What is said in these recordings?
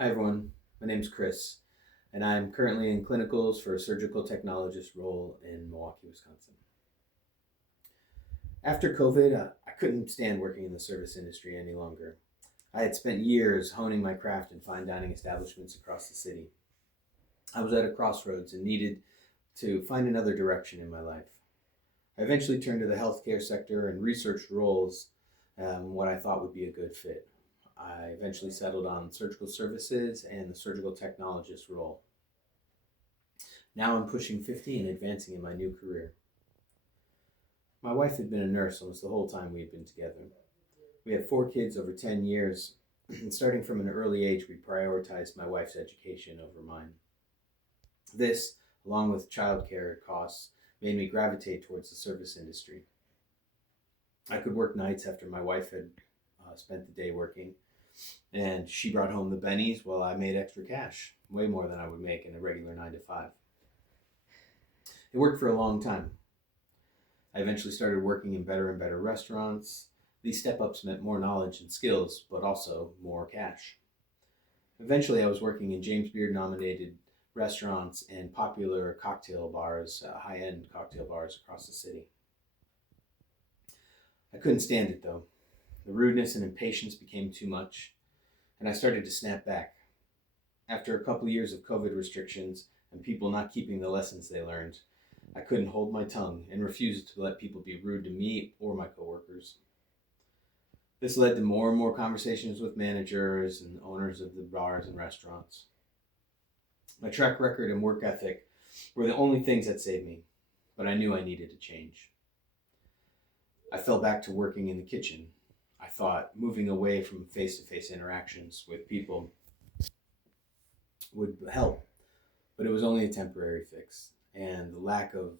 Hi everyone, my name's Chris, and I'm currently in clinicals for a surgical technologist role in Milwaukee, Wisconsin. After COVID, I couldn't stand working in the service industry any longer. I had spent years honing my craft in fine dining establishments across the city. I was at a crossroads and needed to find another direction in my life. I eventually turned to the healthcare sector and researched roles, what I thought would be a good fit. I eventually settled on surgical services and the surgical technologist role. Now I'm pushing 50 and advancing in my new career. My wife had been a nurse almost the whole time we had been together. We had 4 kids over 10 years, and starting from an early age, we prioritized my wife's education over mine. This, along with childcare costs, made me gravitate towards the service industry. I could work nights after my wife had spent the day working, and she brought home the bennies while I made extra cash, way more than I would make in a regular 9 to 5. It worked for a long time. I eventually started working in better and better restaurants. These step ups meant more knowledge and skills, but also more cash. Eventually, I was working in James Beard nominated restaurants and popular cocktail bars, high end cocktail bars across the city. I couldn't stand it though. The rudeness and impatience became too much, and I started to snap back. After a couple years of COVID restrictions and people not keeping the lessons they learned, I couldn't hold my tongue and refused to let people be rude to me or my coworkers. This led to more and more conversations with managers and owners of the bars and restaurants. My track record and work ethic were the only things that saved me, but I knew I needed to change. I fell back to working in the kitchen. I thought moving away from face to face interactions with people would help, but it was only a temporary fix. And the lack of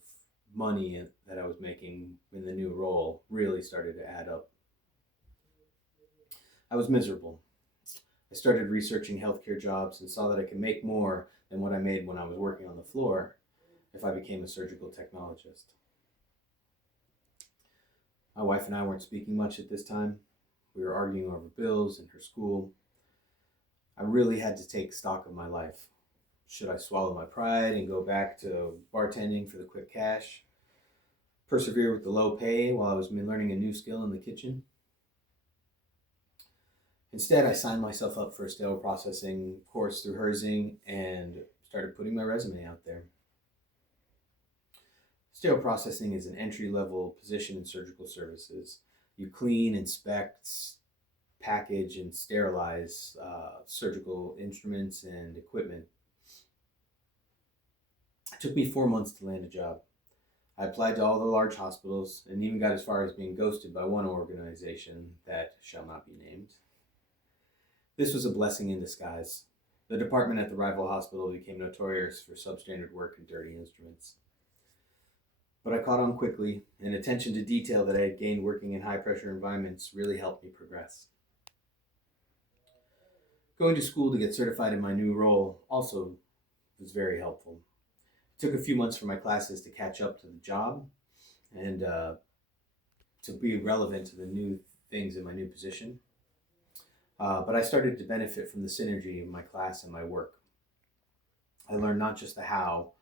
money that I was making in the new role really started to add up. I was miserable. I started researching healthcare jobs and saw that I could make more than what I made when I was working on the floor if I became a surgical technologist. My wife and I weren't speaking much at this time. We were arguing over bills and her school. I really had to take stock of my life. Should I swallow my pride and go back to bartending for the quick cash? Persevere with the low pay while I was learning a new skill in the kitchen? Instead, I signed myself up for a sterile processing course through Herzing and started putting my resume out there. Sterile processing is an entry-level position in surgical services. You clean, inspect, package, and sterilize surgical instruments and equipment. It took me 4 months to land a job. I applied to all the large hospitals and even got as far as being ghosted by one organization that shall not be named. This was a blessing in disguise. The department at the rival hospital became notorious for substandard work and dirty instruments. But I caught on quickly, and attention to detail that I had gained working in high pressure environments really helped me progress. Going to school to get certified in my new role also was very helpful. It took a few months for my classes to catch up to the job and to be relevant to the new things in my new position. But I started to benefit from the synergy of my class and my work. I learned not just the how,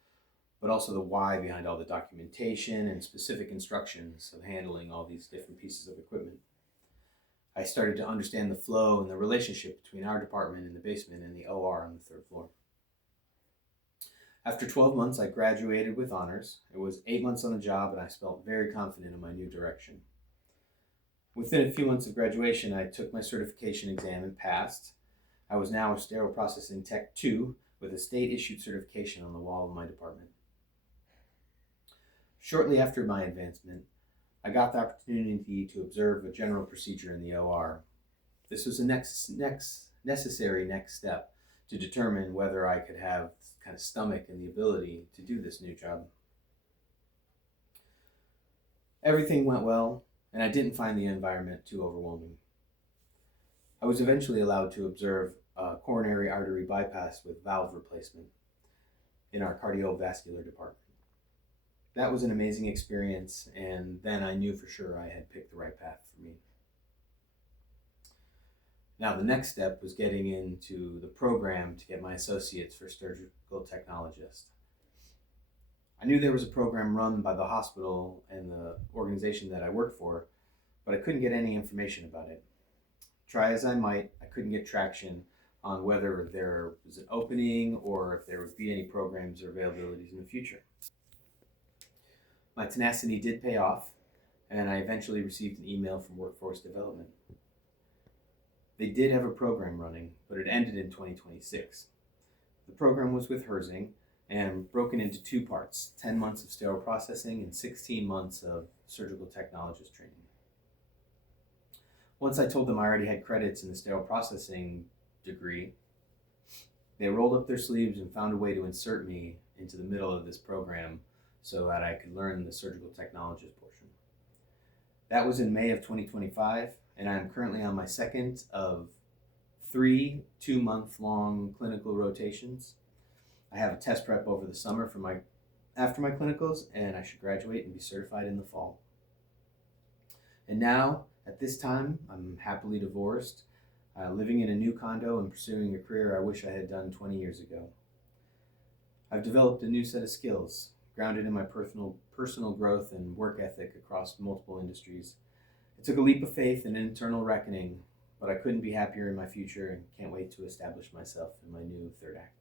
but also the why behind all the documentation and specific instructions of handling all these different pieces of equipment. I started to understand the flow and the relationship between our department in the basement and the OR on the third floor. After 12 months, I graduated with honors. It was 8 months on the job, and I felt very confident in my new direction. Within a few months of graduation, I took my certification exam and passed. I was now a sterile processing tech 2 with a state-issued certification on the wall of my department. Shortly after my advancement, I got the opportunity to observe a general procedure in the OR. This was a necessary next step to determine whether I could have kind of stomach and the ability to do this new job. Everything went well, and I didn't find the environment too overwhelming. I was eventually allowed to observe a coronary artery bypass with valve replacement in our cardiovascular department. That was an amazing experience, and then I knew for sure I had picked the right path for me. Now, the next step was getting into the program to get my associates for surgical technologist. I knew there was a program run by the hospital and the organization that I worked for, but I couldn't get any information about it. Try as I might, I couldn't get traction on whether there was an opening or if there would be any programs or availabilities in the future. My tenacity did pay off, and I eventually received an email from Workforce Development. They did have a program running, but it ended in 2026. The program was with Herzing and broken into two parts: 10 months of sterile processing and 16 months of surgical technologist training. Once I told them I already had credits in the sterile processing degree, they rolled up their sleeves and found a way to insert me into the middle of this program so that I could learn the surgical technologist portion. That was in May of 2025, and I'm currently on my second of 3 2-month-long clinical rotations. I have a test prep over the summer after my clinicals, and I should graduate and be certified in the fall. And now, at this time, I'm happily divorced, living in a new condo and pursuing a career I wish I had done 20 years ago. I've developed a new set of skills, grounded in my personal growth and work ethic across multiple industries. It took a leap of faith and internal reckoning, but I couldn't be happier in my future and can't wait to establish myself in my new third act.